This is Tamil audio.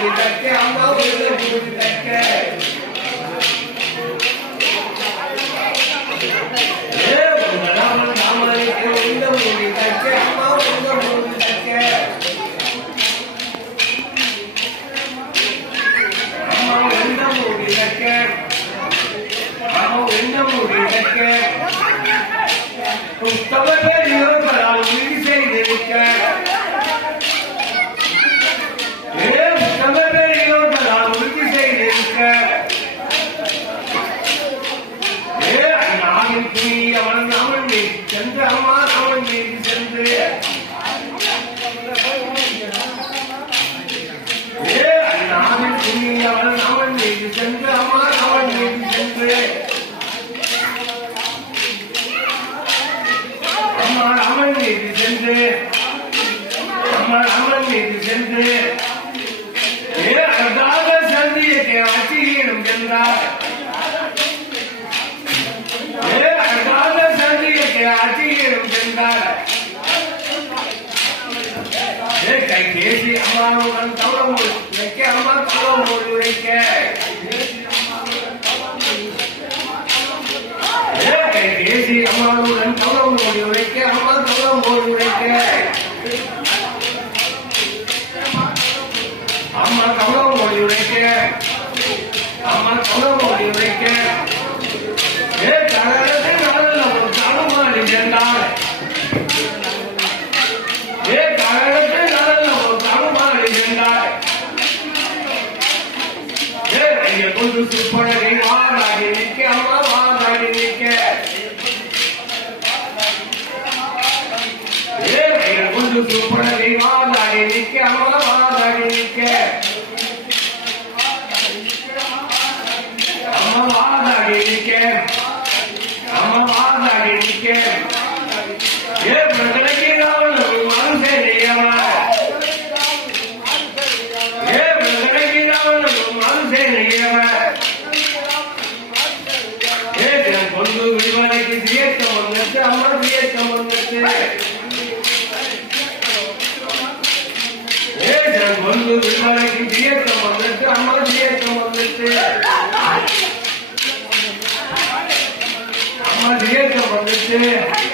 கூடு தக்க அம்மா ஒரு கூடு தக்க Come on, baby. Take it easy, I'm on a one, tell them what you like, I'm on a one, you like it. Hoje eu sou 谢谢。